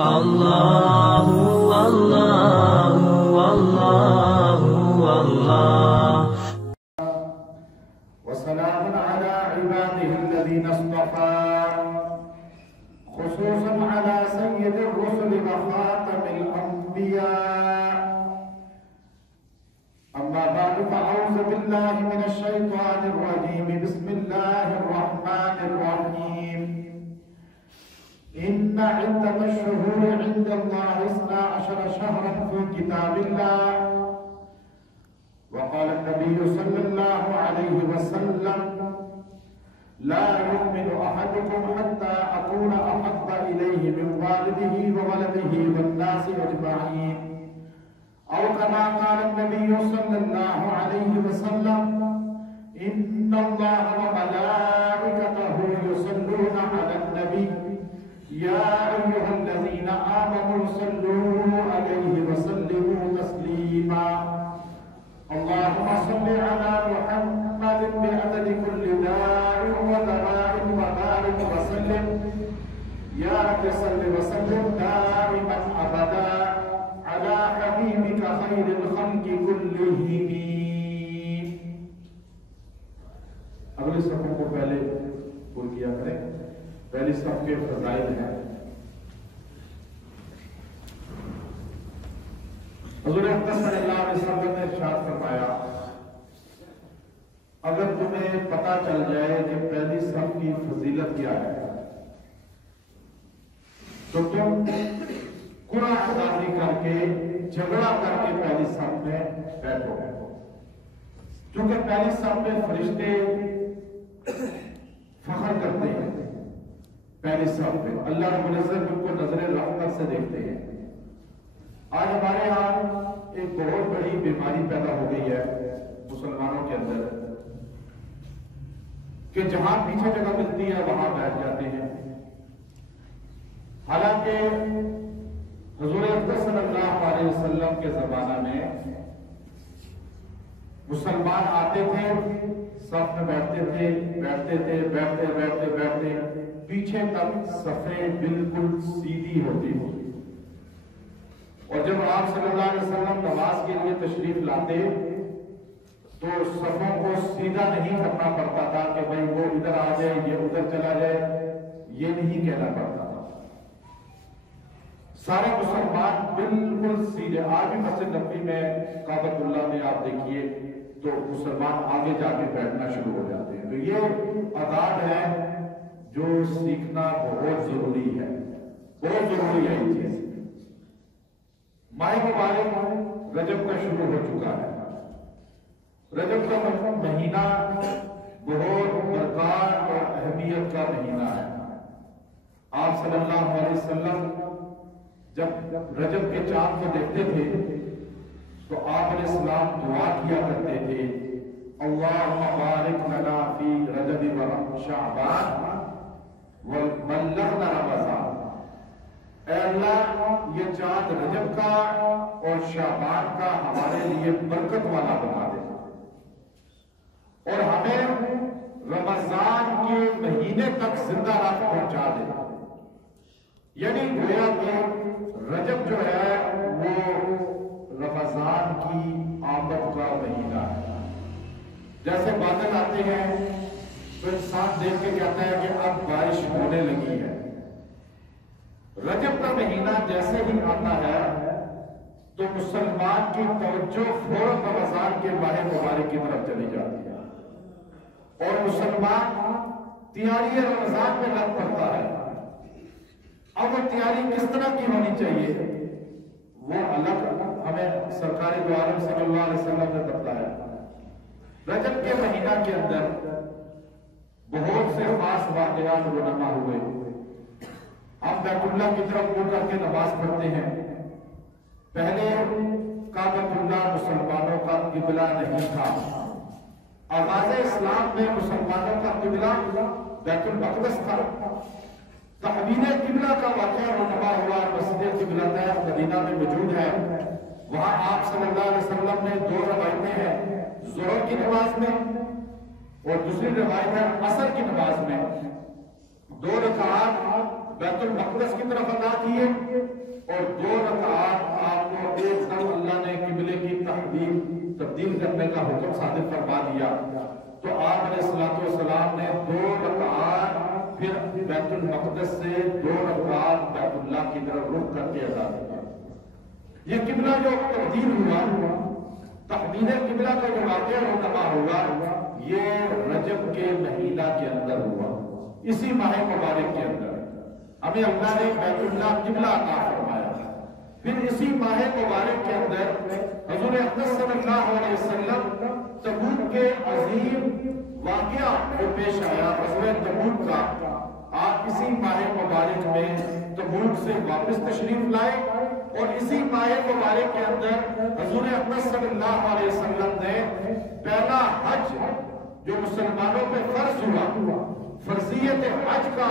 الله والله والله والله وسلام على عباده الذين اصطفى خصوصا على سيد الرسل وخاتم الأنبياء أما بعد فأعوذ بالله من الشيطان الرجيم بسم الله الرحمن الرحيم إن عدة الشهور عند الله 12 شهرا في كتاب الله وقال النبي صلى الله عليه وسلم لا يؤمن أحدكم حتى أكون أحب إليه من والده وولده والناس أجمعين أو كما قال النبي صلى الله عليه وسلم إن الله وملائكته يصلون على النبي يا أيها الذين آمنوا صلوا عليه وسلموا تسليما اللهم صل على محمد بعدد كل داء ودواء وبارك وسلم يا رب صل وسلم دائما أبدا على حبيبك خير الخلق كلهم. اگلے صفوں کو پہلے پور کیا کریں. پہلی صف کے فضائل ہیں. حضور اکرم صلی اللہ علیہ وسلم نے ارشاد فرمایا اگر تمہیں پتہ چل جائے کہ پہلی صف کی فضیلت کیا ہے تو تم قرآن بازی کر کے جھگڑا کر کے پہلی صف میں بیٹھو. چونکہ پہلی صف میں فرشتے فخر کرتے ہیں. پہلی صف میں اللہ رب العزت ان کو نظر رحمت سے دیکھتے ہیں. آج ہمارے یہاں ایک بہت بڑی بیماری پیدا ہو گئی ہے مسلمانوں کے اندر کہ جہاں پیچھے جگہ ملتی ہے وہاں بیٹھ جاتے ہیں. حالانکہ حضور اکرم صلی اللہ علیہ وسلم کے زمانہ میں مسلمان آتے تھے صف میں بیٹھتے تھے بیٹھتے پیچھے تک صفیں بالکل سیدھی ہوتی تھی. اور جب آپ صلی اللہ علیہ وسلم نماز کے لیے تشریف لاتے تو صفوں کو سیدھا نہیں کرنا پڑتا تھا کہ بھائی وہ ادھر آ جائے یہ ادھر چلا جائے, یہ نہیں کہنا پڑتا تھا. سارے مسلمان بالکل سیدھے. آج بھی مسجد نبوی میں کعبۃ اللہ میں آپ دیکھیے تو مسلمان آگے جا کے بیٹھنا شروع ہو جاتے ہیں. تو یہ عادات ہے جو سیکھنا بہت ضروری ہے, بہت ضروری ہے. یہ چیز ماہ مبارک رجب کا شروع ہو چکا ہے. رجب کا مہینہ بہت برکات اور اہمیت کا مہینہ ہے. آپ صلی اللہ علیہ وسلم جب رجب کے چاند کو دیکھتے تھے تو آپ علیہ السلام دعا کیا کرتے تھے اللہم بارک لنا فی رجب و شعبان وبلغنا رمضان. اے اللہ یہ چاند رجب کا اور شعبان کا ہمارے لیے برکت والا بنا دے اور ہمیں رمضان کے مہینے تک زندہ رکھ پہنچا دے. یعنی گویا کہ رجب جو ہے وہ رمضان کی آمد کا مہینہ ہے. جیسے بادل آتے ہیں تو انسان دیکھ کے کہتا ہے کہ اب بارش ہونے لگی ہے. رجب کا مہینہ جیسے ہی آتا ہے تو مسلمان کی توجہ فوراً رمضان کے ماہ مبارک کی طرف چلی جاتی ہے اور مسلمان تیاری رمضان میں لگ پڑتا ہے. اب وہ تیاری کس طرح کی ہونی چاہیے وہ الگ ہمیں سرکار دو عالم صلی اللہ علیہ وسلم نے بتایا. رجب کے مہینہ کے اندر بہت سے خاص واقعات رونما ہوئے. ہم بیت اللہ کی طرف منہ کر کے نماز پڑھتے ہیں. پہلے کعبۃ اللہ مسلمانوں کا قبلہ نہیں تھا. آغاز اسلام میں مسلمانوں کا قبلہ بیت المقدس تھا. تحویل قبلہ کا واقعہ رونما ہوا. مسجد قبلہ مدینہ میں موجود ہے. وہاں آپ صلی اللہ علیہ وسلم نے 2 روایتیں ہیں ظہر کی نماز میں اور دوسری روایت ہے عصر کی نماز میں. 2 رکعات بیت المقدس کی طرف ادا کیے صادر فرما دیا تو آپ علیہ السلام نے 2 رکعت پھر بیت المقدس سے 2 رکعت بیت اللہ کی طرف رخ کر کے ادا کیا. یہ قبلہ جو تبدیل ہوا، تحویل قبلہ کا جو واقعہ رونما ہوا، یہ رجب کے مہینہ کے اندر ہوا، اسی ماہ مبارک کے اندر ہمیں اللہ نے بیت اللہ قبلہ عطا فرمایا. پھر اسی ماہ مبارک کے اندر حضور اقدس صلی اللہ علیہ وسلم تبوک کے عظیم واقعہ جو پیش آیا غزوہ تبوک کا، آپ اسی ماہ مبارک میں تبوک سے واپس تشریف لائے اور اسی ماہ مبارک کے اندر حضور اقدس صلی اللہ علیہ وسلم نے پہلا حج جو مسلمانوں پہ فرض ہوا، فرضیت حج کا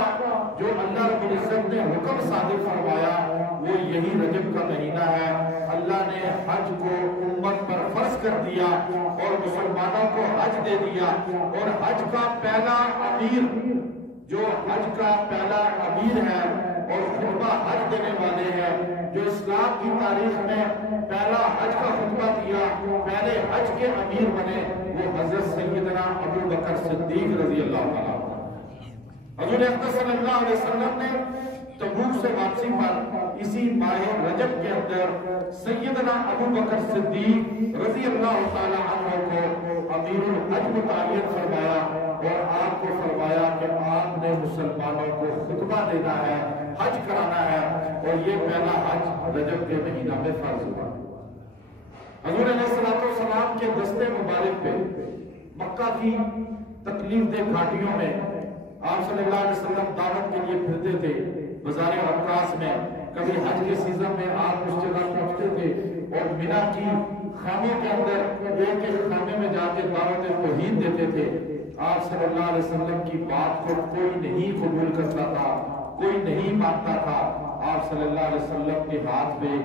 جو اللہ رب العزت نے حکم صادر فرمایا، وہ یہی رجب کا مہینہ ہے. اللہ نے حج کو امت پر فرض کر دیا اور مسلمانوں کو حج دے دیا، اور حج کا پہلا امیر جو حج کا پہلا امیر ہے اور خطبہ حج دینے والے ہیں، جو اسلام کی تاریخ میں پہلا حج کا خطبہ دیا، پہلے حج کے امیر بنے، وہ حضرت سیدنا ابو بکر صدیق رضی اللہ تعالیٰ. حضور اقدس صلی اللہ علیہ وسلم نے تبوک سے واپسی پر اسی ماہ رجب کے اندر سیدنا ابو بکر صدیق رضی اللہ تعالیٰ عنہ کو امیر الحج متعین فرمایا اور آپ کو فرمایا کہ آپ نے مسلمانوں کو خطبہ دینا ہے، حج کرانا ہے، اور یہ پہلا حج رجب کے مہینہ میں فرض ہوا. حضور علیہ السلام کے دستے مبارک پہ مکہ کی تکلیف دہ گھاٹیوں میں آپ صلی اللہ علیہ وسلم دعوت کے لیے پھرتے تھے. بازار عکاس میں کبھی حج کے سیزن میں آپ اس جگہ پہنچتے تھے اور مینا کی خانے کے اندر ایک ایک خانے میں جا کے دعوت توحید دیتے تھے. آپ صلی اللہ علیہ وسلم کی بات کو کوئی نہیں قبول کرتا تھا، کوئی نہیں مانتا تھا. آپ صلی اللہ علیہ وسلم کے ہاتھ میں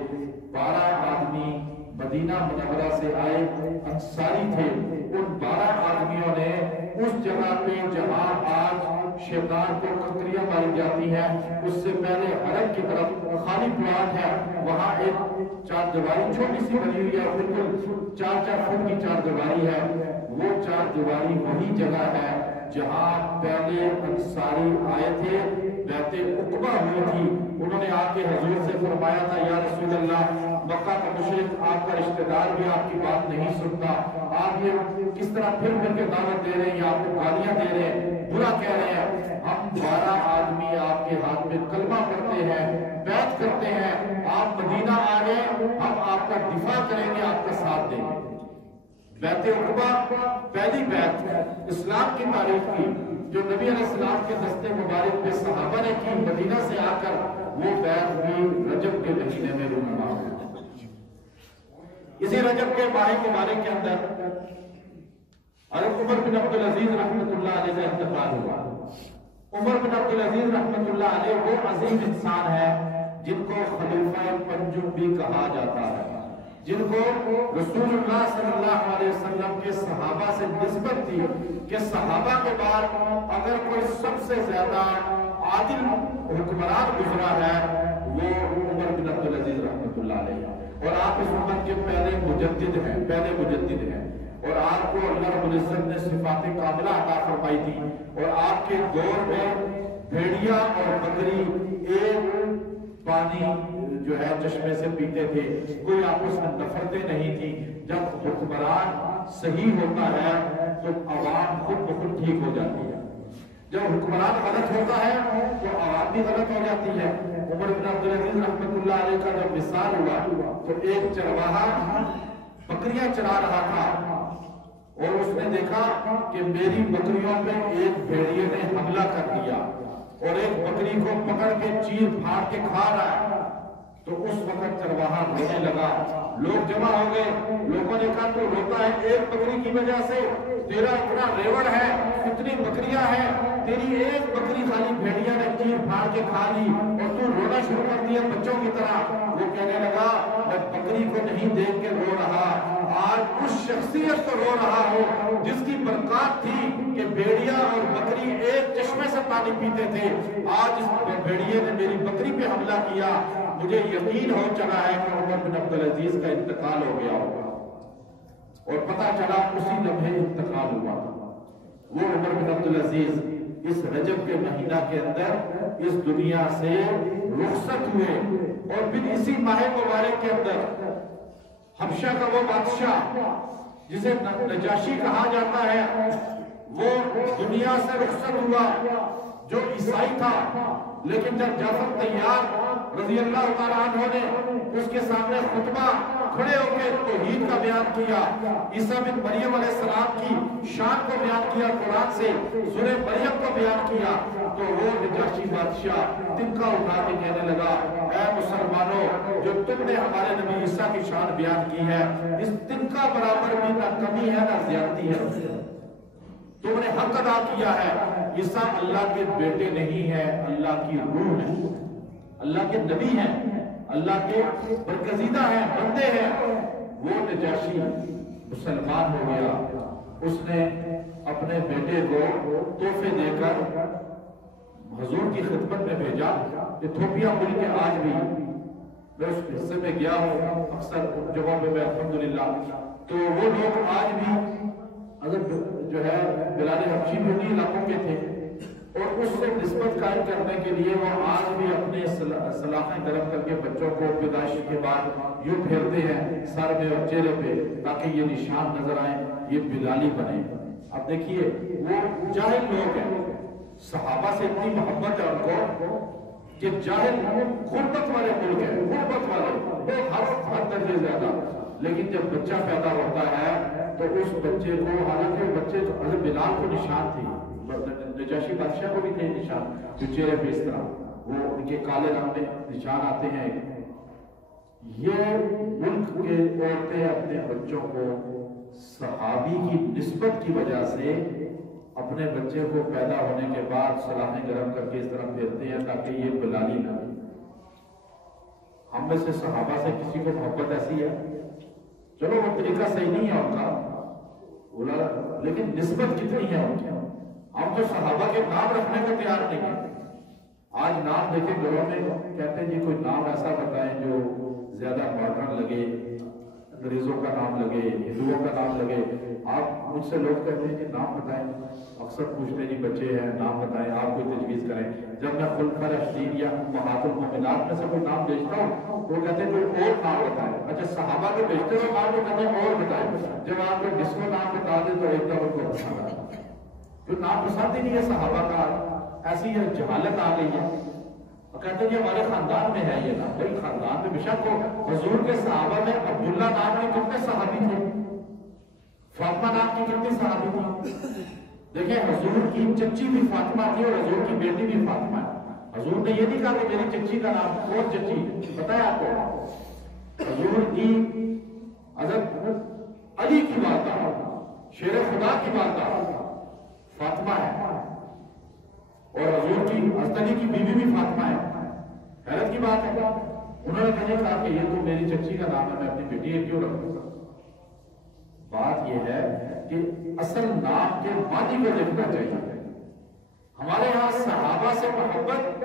12 آدمی مدینہ منورہ سے آئے انصاری تھے. ان 12 آدمیوں نے اس جگہ پہ جہاں آج شیطان کو کنکریاں ماری جاتی ہیں، اس سے پہلے حرم کی طرف خالی پلاٹ ہے، وہاں ایک 4 دیواری چھوٹی سی بنی ہوئی ہے، بالکل 4 فٹ کی 4 دیواری ہے. وہ 4 دیواری وہی جگہ ہے جہاں پہلے انصاری آئے تھے، بیعت عقبہ ہوئی تھی. انہوں نے آ کے حضور سے فرمایا تھا، یا رسول اللہ، مکہ کا مشرک آپ کا رشتہ دار بھی آپ کی بات نہیں سنتا، آپ یہ کس طرح پھر کے دعوت دے رہے ہیں، یا آپ کو گالیاں دے رہے ہیں، برا کہہ رہے ہیں. ہم 12 آدمی آپ کے ہاتھ میں کلمہ پڑھتے ہیں، بیعت کرتے ہیں، آپ مدینہ آ گئے، ہم آپ کا دفاع کریں گے، آپ کا ساتھ دیں گے. بیعت عقبہ پہلی بیعت اسلام کی تاریخ کی جو نبی علیہ السلام کے دستے مبارک پہ صحابہ نے کی، مدینہ سے آ کر وہ بیعت بھی رجب کے مہینے میں رونما ہوئی. اسی رجب کے ماہ مبارک کے اندر حضرت عمر بن عبدالعزیز رحمۃ اللہ علیہ کا انتقال ہوا. عمر بن عبدالعزیز رحمۃ اللہ علیہ وہ عظیم انسان ہے جن کو خلیفہ پنجم بھی کہا جاتا ہے، جن کو رسول اللہ صلی اللہ علیہ وسلم کے صحابہ سے نسبت تھی کہ صحابہ کے بعد اگر کوئی سب سے زیادہ عادل حکمران گزرا ہے وہ عمر بن عبدالعزیز رحمۃ اللہ علیہ، اور آپ اس امت کے پہلے مجدد ہیں اور آپ کو اللہ رب العزت نے صفات کاملہ عطا فرمائی تھی. اور آپ کے دور میں بھیڑیا اور بکری ایک پانی جو ہے چشمے سے پیتے تھے، کوئی آپس میں نفرتیں نہیں تھی. جب حکمران صحیح ہوتا ہے تو عوام خود بخود ٹھیک ہو جاتی ہے، جب حکمران غلط ہوتا ہے تو عوام بھی غلط ہو جاتی ہے. عمر بن عبدالعزیز رحمۃ اللہ علیہ کا جب وصال ہوا تو ایک چرواہا بکریاں چرا رہا تھا اور اس نے دیکھا کہ میری بکریوں پہ ایک بھیڑیے نے حملہ کر دیا اور ایک بکری کو پکڑ کے چیر پھاڑ کے کھا رہا ہے. تو اس وقت چرواہا رونے لگا، لوگ جمع ہو گئے، لوگوں نے کہا تو روتا ہے ایک بکری کی وجہ سے، تیرا اتنا ریوڑ ہے، اتنی بکریاں ہیں، تیری ایک بکری خالی بھیڑیا نے چیر پھاڑ کے کھا لی اور تو رونا شروع کر دیا بچوں کی طرح. وہ کہنے لگا میں بکری کو نہیں دیکھ کے رو رہا، آج اس شخصیت کو رو رہا ہوں جس کی برکات تھی کہ بھیڑیا اور بکری ایک چشمے سے پانی پیتے تھے. آج اس بھیڑیے نے میری بکری پہ حملہ کیا، مجھے یقین ہو چلا ہے کہ عمر بن عبدالعزیز کا انتقال ہو گیا ہوگا. اور پتہ چلا اسی لمحے انتقال ہوا تھا۔ وہ عمر بن عبدالعزیز اس رجب کے مہینہ کے اندر اس دنیا سے رخصت ہوئے، اور پھر اسی ماہ مبارک کے اندر حبشہ کا وہ بادشاہ جسے نجاشی کہا جاتا ہے، وہ دنیا سے رخصت ہوا، جو عیسائی تھا، لیکن جب جعفر طیار رضی اللہ تعالیٰ عنہ نے اس کے سامنے خطبہ کھڑے ہو کے توحید کا بیان کیا، عیسیٰ بن مریم علیہ السلام کی شان کو بیان کیا، قرآن سے سورہ مریم کو بیان کیا، تو وہ نجاشی بادشاہ تنکا اٹھا کے کہنے لگا، اے مسلمانوں، جو تم نے ہمارے نبی عیسیٰ کی شان بیان کی ہے، اس تنکا برابر بھی نہ کمی ہے نہ زیادتی ہے، تم نے حق ادا کیا ہے۔ عیسیٰ اللہ کے بیٹے نہیں ہے، اللہ کی روح ہے، اللہ کے نبی ہیں، اللہ کے برگزیدہ ہیں، بندے ہیں۔ وہ نجاشی مسلمان ہو گیا، اس نے اپنے بیٹے کو تحفے دے کر حضور کی خدمت میں بھیجا۔ ایتھوپیا ملک کے آج بھی میں اس حصے میں گیا ہوں، اکثر جگہوں پہ میں الحمدللہ، تو وہ لوگ آج بھی حضرت جو ہے بلال حبشی بھی انہی علاقوں کے تھے، اور اس سے نسبت قائم کرنے کے لیے وہ آج بھی اپنے سلاخیں گرم کر کے بچوں کو پیدائش کے بعد یوں پھیرتے ہیں سر میں اور چہرے پہ، تاکہ یہ نشان نظر آئیں، یہ بلالی بنے۔ اب دیکھیے وہ جاہل لوگ ہیں، صحابہ سے اتنی محبت ہے ان کو کہ جاہل غربت والے ملک ہیں، غربت والے وہ ہر درجے زیادہ، لیکن جب بچہ پیدا ہوتا ہے تو اس بچے کو، حالانکہ بچے تو حضرت بلال کو نشان تھی، نجاشی بادشاہ کو بھی تھے نشان، جو چہرے پہ اس طرح وہ ان کے کالے رنگ میں نشان آتے ہیں۔ یہ ملک کے عورتیں اپنے بچوں کو صحابی کی نسبت کی وجہ سے اپنے بچے کو پیدا ہونے کے بعد سلاخیں گرم کر کے اس طرح پھیرتے ہیں تاکہ یہ بلالی نہ ہو۔ ہم میں سے صحابہ سے کسی کو محبت ایسی ہے، چلو وہ طریقہ صحیح نہیں ہے ان کا، لیکن نسبت کتنی ہے ان کی۔ ہم تو صحابہ کے نام رکھنے کو تیار نہیں ہیں۔ آج نام دیکھیں گھروں میں کہتے ہیں جی کوئی نام ایسا بتائیں جو زیادہ ماڈرن لگے، انگریزوں کا نام لگے، ہندوؤں کا نام لگے۔ آپ مجھ سے لوگ کہتے ہیں کہ نام بتائیں، اکثر پوچھتے جی بچے ہیں نام بتائیں، آپ کوئی تجویز کریں۔ جب میں خلفاء راشدین یا امہات المومنات میں سے کوئی نام بھیجتا ہوں تو کہتے ہیں کوئی اور نام بتائیں۔ اچھا صحابہ کے بھیجتے ہوئے نام تو کہتے ہیں اور بتائیں، جب آپ کو جس کو نام بتا دیں تو ایک دم ان کو پسند آتا ہے، جو نام پسند ہی نہیں ہے صحابہ کا، ایسی ہے جہالت آ گئی ہے۔ اور کہتے ہیں جی ہمارے خاندان میں ہے یہ نام، بھائی خاندان میں بشک ہو، حضور کے صحابہ میں عبداللہ نام کے کتنے صحابی تھے، فاطمہ نام کی کتنی صحابی تھی۔ دیکھیں حضور کی چچی بھی فاطمہ تھی اور حضور کی بیٹی بھی فاطمہ ہے۔ حضور نے یہ نہیں کہا کہ میری چچی کا نام، کون چچی پتہ ہے آپ کو؟ حضور کی حضرت علی کی والدہ، شیر خدا کی والدہ فاطمہ ہے، اور حضور کی حضرت علی کی بیوی بھی فاطمہ ہے۔ حیرت کی بات ہے، انہوں نے کہنے کہا کہ یہ تو میری چچی کا نام ہے، میں اپنی بیٹی کیوں رکھوں گا؟ بات یہ ہے کہ اصل نام کے معنی کو دیکھنا چاہیے۔ ہمارے ہاں صحابہ سے محبت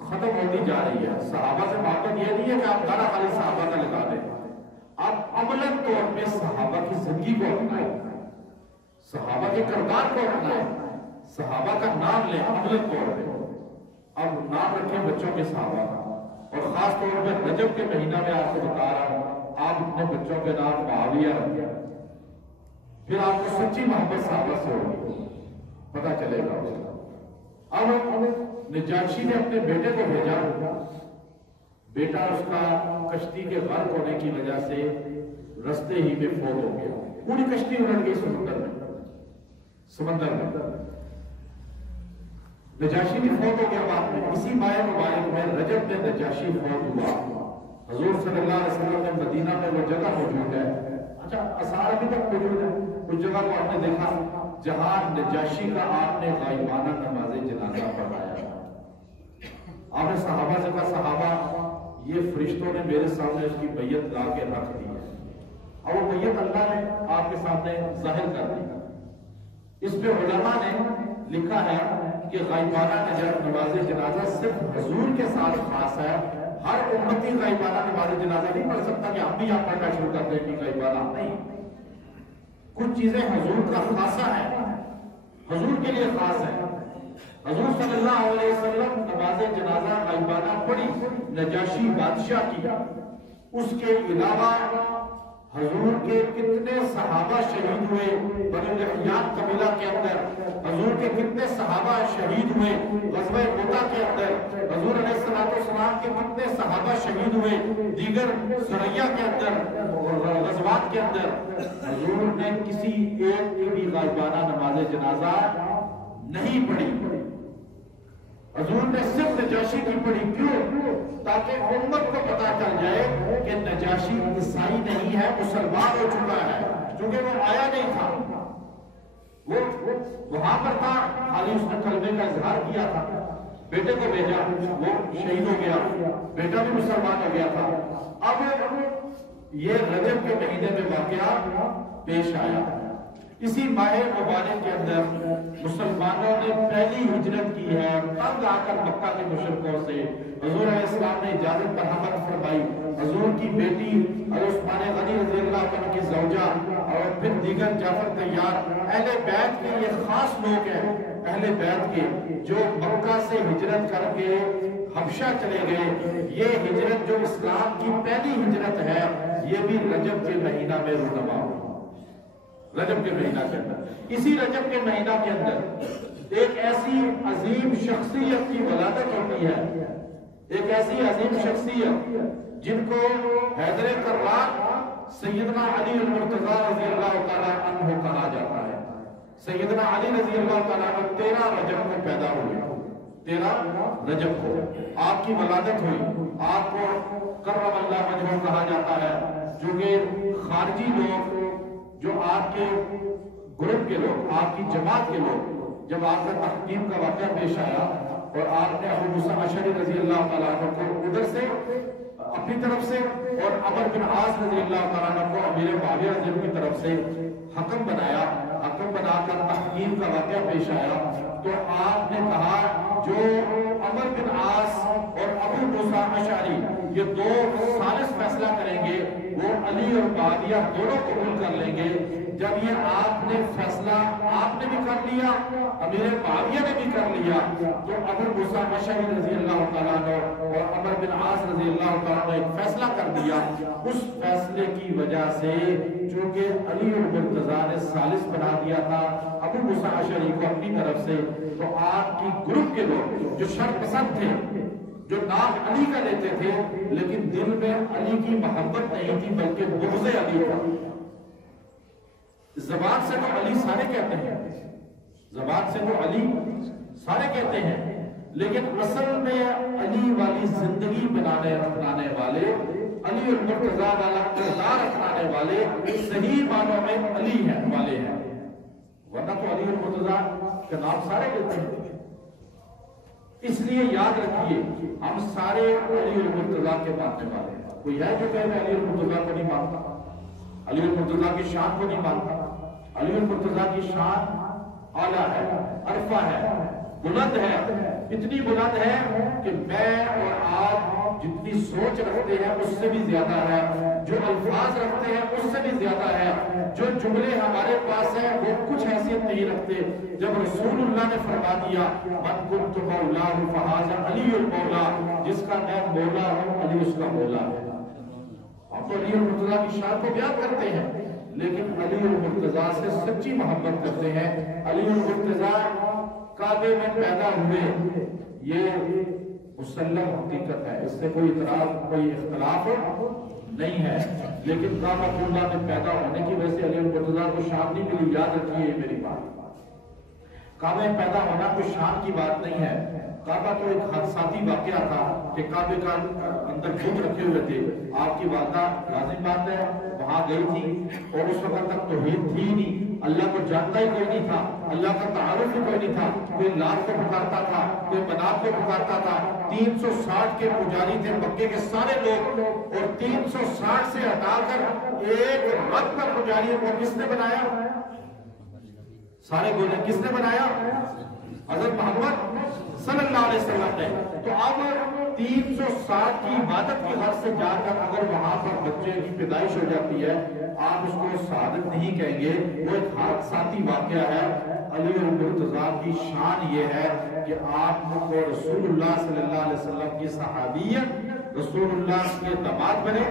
ختم ہوتی جا رہی ہے۔ صحابہ سے محبت یہ نہیں ہے کہ آپ گانا خالی صحابہ کا لگا دیں، آپ عملاً طور پہ صحابہ کی زندگی کو اپنائیں، صحابہ کے کردار کو اپنائیں، صحابہ کا نام لیں عملاً طور پہ۔ اب نام رکھیں بچوں کے صحابہ کا، اور خاص طور پہ رجب کے مہینہ میں آپ کو بتا رہا ہوں، آپ اپنے بچوں کے نام معاویہ رکھیں، پھر آپ کو سچی محبت صحابہ سے ہوگی، پتہ چلے گا اس کا۔ اب نجاشی نے اپنے بیٹے کو بھیجا، بیٹا اس کا کشتی کے غرق ہونے کی وجہ سے رستے ہی میں فوت ہو گیا، پوری کشتی الٹ گئی سمندر میں۔ نجاشی بھی فوت ہو گیا بعد میں، اسی ماہ مبارک میں رجب میں نجاشی فوت ہوا۔ حضور صلی اللہ علیہ وسلم میں مدینہ میں وہ جگہ موجود ہے، اچھا آثار ابھی تک موجود ہے، اس جگہ کو آپ نے دیکھا جہاں نجاشی کا آپ نے غائبانہ نماز جنازہ پڑھایا۔ آپ نے صحابہ سے کہا صحابہ یہ فرشتوں نے میرے سامنے اس کی بیعت لا کے رکھ دی ہے، اور وہ بیعت اللہ نے آپ کے سامنے ظاہر کر دی۔ اس پہ علماء نے لکھا ہے کہ غائبانہ نماز جنازہ صرف حضور کے ساتھ خاص ہے، ہر امتی غائبانہ نماز جنازہ نہیں پڑھ سکتا کہ ہم بھی آپ پڑھنا شروع کر دیں کہ غائبانہ نہیں۔ کچھ چیزیں حضور کا خاصہ ہے، حضور کے لیے خاص ہے۔ حضور صلی اللہ علیہ وسلم نماز جنازہ غائبانہ پڑھی نجاشی بادشاہ کی، اس کے علاوہ حضور کے کتنے صحابہ شہید ہوئے بنو لحیان قبیلہ کے اندر، حضور کے کتنے صحابہ شہید ہوئے غزوہ موتا کے اندر، حضور علیہ السلام کے کتنے صحابہ شہید ہوئے دیگر سریا کے اندر، غزوات کے اندر۔ حضور نے کسی ایک کی بھی غائبانہ نماز جنازہ نہیں پڑھی، حضور نے صرف نجاشی کی پڑھی۔ کیوں؟ تاکہ امت کو پتا چل جائے کہ نجاشی عیسائی نہیں ہے، مسلمان ہو چکا ہے، چونکہ وہ آیا نہیں تھا، وہ وہاں پر تھا، خالی اس نے کلمے کا اظہار کیا تھا، بیٹے کو بھیجا، وہ شہید ہو گیا، بیٹا بھی مسلمان ہو گیا تھا۔ اب یہ رجب کے مہینے میں واقعہ پیش آیا۔ اسی ماہ مبارک کے اندر مسلمانوں نے پہلی ہجرت کی ہے، تنگ آ کر مکہ کے مشرکوں سے۔ حضور علیہ السلام نے اجازت پر حمل فرمائی، حضور کی بیٹی حضرت عثمان غنی رضی اللہ عنہ کی زوجہ اور پھر دیگر جعفر طیار، اہل بیت کے یہ خاص لوگ ہیں، اہل بیت کے جو مکہ سے ہجرت کر کے حبشہ چلے گئے۔ یہ ہجرت جو اسلام کی پہلی ہجرت ہے، یہ بھی رجب کے مہینہ میں رونما ہوئی، رجب کے مہینہ کے اندر۔ اسی رجب کے مہینہ کے اندر ایک ایسی عظیم شخصیت کی ولادت ہوتی ہے، ایک ایسی عظیم شخصیت جن کو حیدر کرار سیدنا علی المرتضی رضی اللہ تعالیٰ عنہ کہا جاتا ہے۔ سیدنا علی رضی اللہ تعالیٰ عنہ 13 رجب کو پیدا ہوئے، 13 رجب کو آپ کی ولادت ہوئی۔ آپ کو کرم اللہ وجہہ کہا جاتا ہے، جو کہ خارجی لوگ، جو آپ کے گروپ کے لوگ، آپ کی جماعت کے لوگ، جب آپ کا تحقیم کا واقعہ پیش آیا اور آپ نے ابو موسیٰ اشعری رضی اللہ تعالیٰ عنہ کو ادھر سے اپنی طرف سے اور عمر بن عاص رضی اللہ تعالیٰ عنہ کو امیر معاویہ رضی اللہ کی طرف سے حکم بنایا، حکم بنا کر تحقیم کا واقعہ پیش آیا، تو آپ نے کہا جو عمر بن عاص اور ابو موسیٰ اشعری یہ دو ثالث فیصلہ کریں گے، وہ علی اور معاویہ دونوں قبول کر لیں گے۔ جب یہ آپ نے فیصلہ آپ نے بھی کر لیا، امیر معاویہ نے بھی کر لیا، تو ابو موسیٰ اشعری رضی اللہ تعالیٰ عنہ اور عمر بن عاص رضی اللہ تعالیٰ عنہ ایک فیصلہ کر دیا۔ اس فیصلے کی وجہ سے چونکہ علی المرتضیٰ نے ثالث بنا دیا تھا ابو موسیٰ اشعری کو اپنی طرف سے، تو آپ کی گروپ کے لوگ جو شر پسند تھے، جو نام علی کا لیتے تھے لیکن دل میں علی کی محبت نہیں تھی بلکہ بغض علی تھا۔ زبان سے تو علی سارے کہتے ہیں، زبان سے تو علی سارے کہتے ہیں، لیکن اصل میں علی والی زندگی بنانے اپنانے والے، علی المرتضیٰ والا کردار اپنانے والے صحیح معنوں میں علی ہیں والے ہیں، ورنہ تو علی المرتضیٰ کا نام سارے کہتے ہیں۔ اس لیے یاد رکھیے ہم سارے علی المرتضیٰ کے ماننے والے ہیں۔ کوئی ہے جو کہے میں علی المرتضیٰ کو نہیں مانتا، علی المرتضیٰ کی شان کو نہیں مانتا؟ علی المرتضیٰ کی شان اعلیٰ ہے، عرفہ ہے، بلند ہے، اتنی بلند ہے کہ میں اور آپ جتنی سوچ رکھتے ہیں اس سے بھی زیادہ ہے، جو الفاظ رکھتے ہیں اس سے بھی زیادہ ہے، جو جملے ہمارے پاس ہیں وہ کچھ حیثیت نہیں رکھتے۔ جب رسول اللہ نے فرما دیا من کنت مولا فہذا علی المولا، جس کا میں مولا ہوں علی اس کا مولا ہے۔ ہم تو علی المرتضیٰ کی شان کو بیان کرتے ہیں لیکن علی المرتضیٰ سے سچی محبت کرتے ہیں۔ علی المرتضیٰ کعبے میں پیدا ہوئے، یہ مسلم حقیقت ہے، اس سے کوئی اعتراض کوئی اختلاف نہیں ہے، لیکن کعبہ اللہ میں پیدا ہونے کی وجہ سے علی المرتضیٰ کو شان نہیں ملی۔ یاد رکھیے میری بات، کعبے میں پیدا ہونا کوئی شان کی بات نہیں ہے۔ کعبہ تو ایک حادثاتی واقعہ تھا کہ کعبے کا اندر بت رکھے ہوئے تھے، آپ کی والدہ لازم بات ہے وہاں گئی تھی اور اس وقت تک توحید تھی نہیں، اللہ کو جانتا ہی کوئی نہیں تھا، اللہ کا تعارف ہی کوئی نہیں تھا، کوئی لات کو پکارتا تھا، کوئی منات کو پکارتا تھا۔ 360 کے پجاری تھے مکے کے سارے لوگ، اور 360 سے ہٹا کر ایک رب کا پجاری کو کس نے بنایا؟ سارے بولے کس نے بنایا؟ حضرت محمد صلی اللہ علیہ وسلم نے۔ تو اب 360 کی عبادت کی حد سے سے جا کر اگر وہاں پر بچے کی پیدائش ہو جاتی ہے آپ اس کو سعادت نہیں کہیں گے، وہ ایک حادثاتی واقعہ ہے۔ علی المرتضیٰ کی شان یہ ہے کہ آپ کو رسول اللہ صلی اللہ علیہ وسلم کی صحابیت، رسول اللہ کے داماد بنے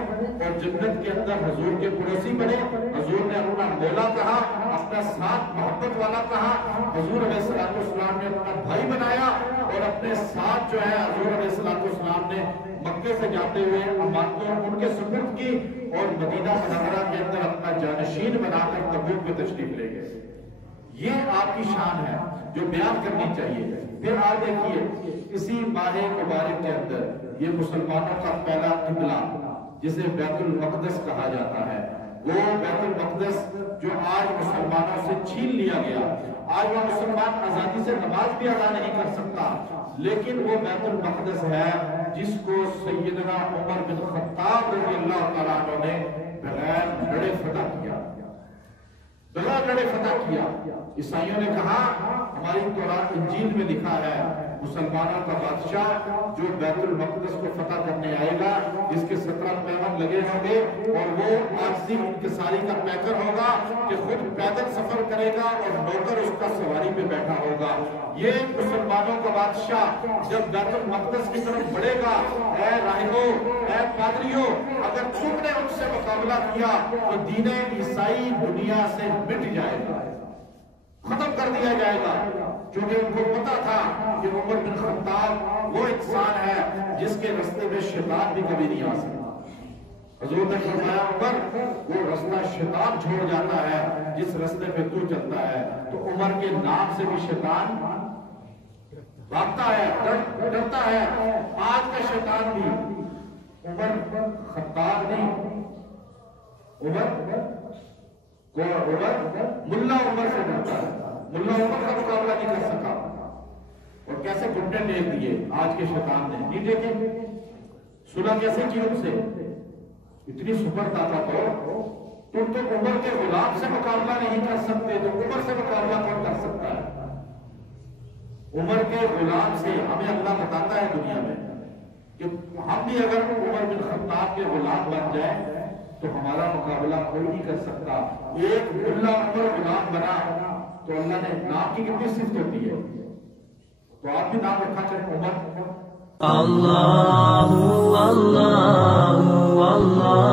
اور جنت کے اندر حضور کے پڑوسی بنے۔ حضور نے اپنا مولا کہا، اپنا ساتھ محبت والا کہا، حضور علیہ السلام نے اپنا بھائی بنایا، اور اپنے ساتھ جو ہے حضور علیہ السلام نے مکے سے جاتے ہوئے امانتوں ان کے سپرد کی اور مدینہ منورہ کے اندر اپنا جانشین بنا کر تبوک میں تشریف لے گئے۔ یہ آپ کی شان ہے جو بیان کرنی چاہیے۔ پھر آپ دیکھیے اسی ماہ مبارک کے اندر یہ مسلمانوں کا پہلا قبلہ جسے بیت المقدس کہا جاتا ہے، وہ بیت المقدس جو آج مسلمانوں سے چھین لیا گیا، آج وہ مسلمان آزادی سے نماز بھی ادا نہیں کر سکتا، لیکن وہ بیت المقدس ہے جس کو سیدنا عمر بن خطاب رضی اللہ تعالیٰ عنہ نے بغیر لڑے فتح کیا، بغیر لڑے فتح کیا۔ عیسائیوں نے کہا ہماری تورات انجیل میں لکھا ہے مسلمانوں کا بادشاہ جو بیت المقدس کو فتح کرنے آئے گا، جس کے 17 پیمن لگے ہوں گے اور وہ عاجزی انکساری کا پیکر ہوگا کہ خود پیدل سفر کرے گا اور نوکر اس کا سواری پہ بیٹھا ہوگا۔ یہ مسلمانوں کا بادشاہ جب بیت المقدس کی طرف بڑھے گا، اے راہبوں، اے پادریوں، اگر تم نے ان سے مقابلہ کیا تو دین عیسائی دنیا سے مٹ جائے گا، ختم کر دیا جائے گا، کیونکہ ان کو پتا تھا کہ عمر بن خطاب وہ انسان ہے جس کے رستے میں شیطان بھی کبھی نہیں آ سکتا۔ حضور نے فرمایا عمر وہ رستہ شیطان چھوڑ جاتا ہے جس رستے پہ تو چلتا ہے، تو عمر کے نام سے بھی شیطان بھاگتا ہے، ڈرتا ہے۔ آج کا شیطان بھی عمر خطاب نہیں، ملا عمر سے ڈرتا ہے، ملا عمر کا مقابلہ نہیں کر سکا، اور کیسے گھٹنے ٹیک دیے آج کے شیطان نے، نہیں ٹیکے، صلح کیسے کی ان سے، اتنی سپر طاقت ہو، تم تو عمر کے غلام سے مقابلہ نہیں کر سکتے، تو عمر سے مقابلہ کون کر سکتا ہے؟ عمر کے غلام سے ہمیں اللہ بتاتا ہے دنیا میں کہ ہم بھی اگر عمر بن خطاب کے غلام بن جائیں تو ہمارا مقابلہ کوئی نہیں کر سکتا۔ ایک ملا عمر غلام بنا تو اللہ نے نام کی کتنی صفت ہوتی ہے، تو آپ بھی نام رکھا کریں عمر۔ اللہ اللہ اللہ